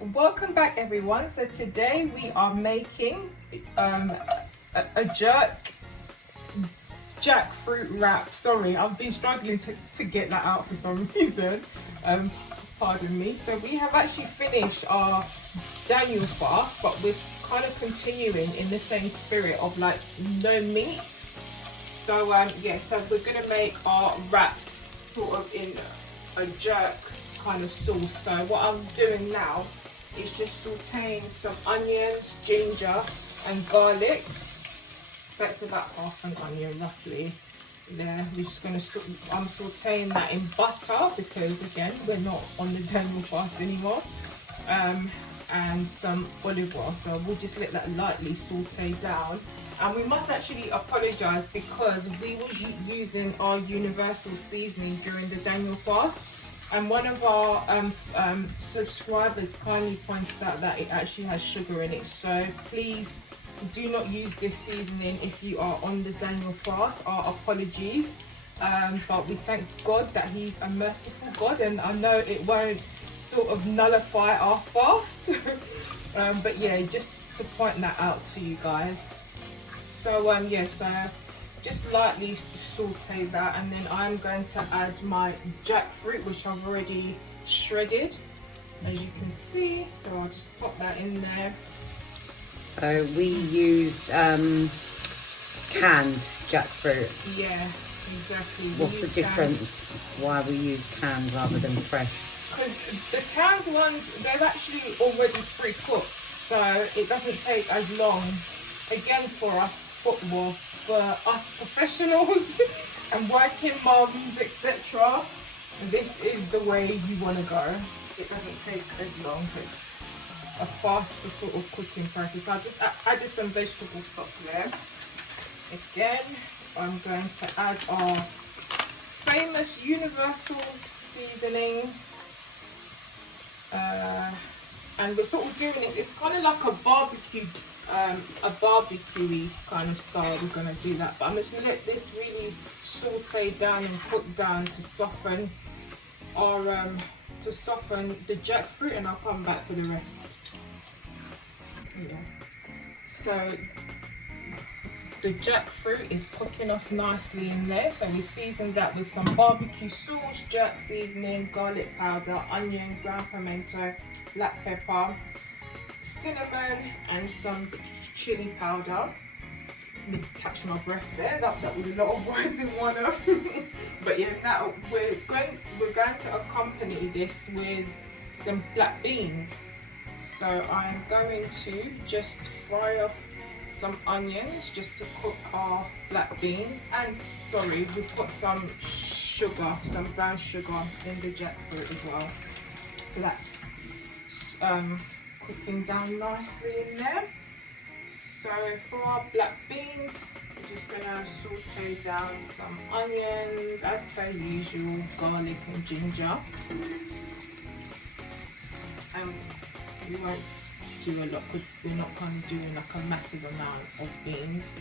Welcome back everyone. So today we are making a jerk jackfruit wrap. Sorry, I've been struggling to get that out for some reason. Pardon me. So we have actually finished our Daniel fast, but we're kind of continuing in the same spirit of like no meat. So yeah, so we're gonna make our wraps sort of in a jerk kind of sauce. So what I'm doing now is just sauteing some onions, ginger and garlic. So it's about half an onion roughly there. We're just going to I'm sauteing that in butter because again we're not on the Daniel fast anymore, and some olive oil. So we'll just let that lightly saute down. And we must actually apologise because we was using our universal seasoning during the Daniel fast. And one of our subscribers kindly pointed out that it actually has sugar in it. So please do not use this seasoning if you are on the Daniel fast. Our apologies. But we thank God that He's a merciful God. And I know it won't sort of nullify our fast. But yeah, just to point that out to you guys. So yeah, so just lightly saute that, and then I'm going to add my jackfruit, which I've already shredded, as you can see. So I'll just pop that in there. So we use canned jackfruit. Yeah, exactly. What's the difference? Why we use canned rather than fresh? Because the canned ones, they're actually already pre-cooked, so it doesn't take as long. Again, for us football, for us professionals and working mums, etc., this is the way you want to go. It doesn't take as long. So it's a faster sort of cooking process. I just added some vegetable stock there. Again, I'm going to add our famous universal seasoning. And we're sort of doing this, it's kind of like a barbecue kind of style. We're going to do that, but I'm just going to let this really saute down and cook down to soften our the jackfruit, and I'll come back for the rest. Yeah. So the jackfruit is cooking off nicely in there, so we seasoned that with some barbecue sauce, jerk seasoning, garlic powder, onion, ground pimento, black pepper, cinnamon and some chili powder. Let me catch my breath there. That was a lot of words in one. But yeah, now we're going to accompany this with some black beans. So I'm going to just fry off some onions just to cook our black beans. And sorry, we've got some sugar, some brown sugar in the jackfruit as well. So that's cooking down nicely in there. So for our black beans, we're just gonna saute down some onions as per usual, garlic and ginger. And we won't do a lot because we're not kind of doing like a massive amount of beans.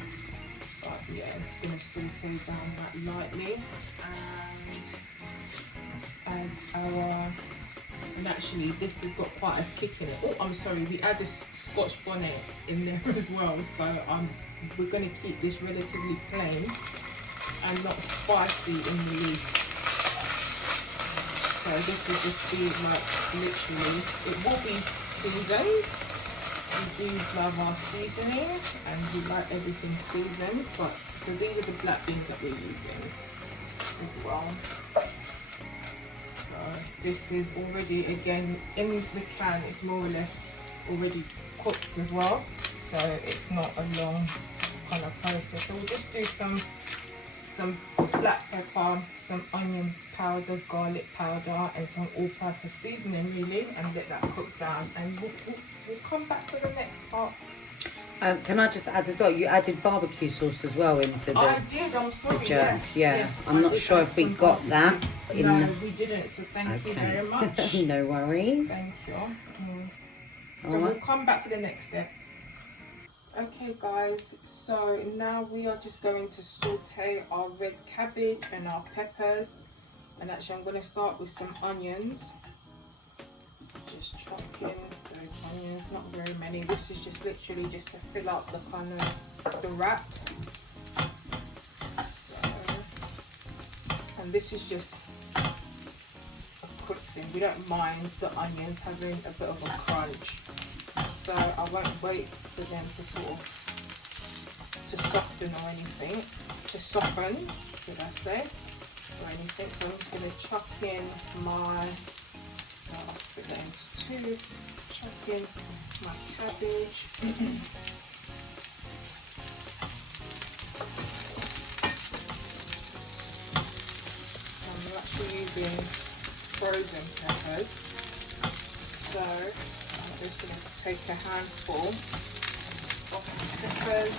But yeah, just gonna saute down that lightly and add our. And actually this has got quite a kick in it. Oh, I'm sorry, we added Scotch bonnet in there as well. So we're going to keep this relatively plain and not spicy in the least. So this will just be like literally, it will be seasoned. We do love our seasoning and we like everything seasoned. But so these are the black beans that we're using as well. This is already, again, in the can, it's more or less already cooked as well, so it's not a long kind of process. So we'll just do some black pepper, some onion powder, garlic powder and some all-purpose seasoning really, and let that cook down, and we'll come back for the next part. Can I just add as well, you added barbecue sauce as well into the I did, I'm sorry, the jerk. Yes, I'm not sure if we got that. No, we didn't, so thank you very much. No worries. Thank you. So we'll come back for the next step. Okay guys, so now we are just going to saute our red cabbage and our peppers. And actually I'm going to start with some onions. So just chop in those onions, not very many. This is just literally just to fill up the kind of the wraps. So, and this is just a quick thing. We don't mind the onions having a bit of a crunch. So I won't wait for them to sort of soften or anything. To soften, should I say, or anything. So I'm just going to chuck in my, I'll put that into 2, chuck in my cabbage. I'm actually using frozen peppers. So I'm just going to take a handful of peppers.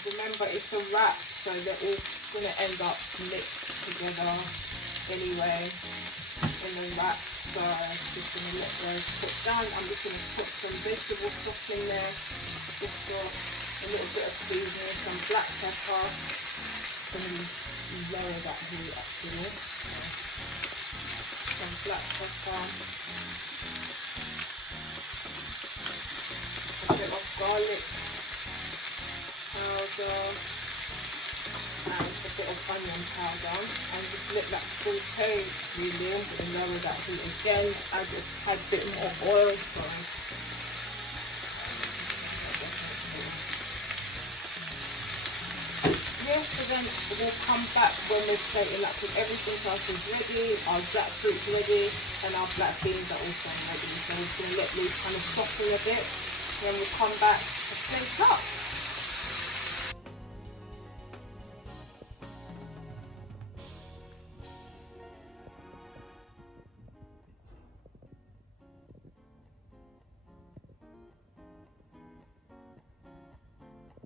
Remember, it's a wrap, so they're all going to end up mixed together anyway in the wrap. So I'm just going to let those cook down. I'm just going to put some vegetable stock in there, just for a little bit of seasoning, some black pepper. I'm going to lower that heat actually. Some black pepper, a bit of garlic powder and a bit of onion powder, and just let that saute really and lower that heat again. I just add a bit more oil. Yeah, so then we'll come back when we're plating up with everything else is ready, our jackfruit's ready, and our black beans are also ready. So we're going to let these kind of soften a bit, then we'll come back and plate up.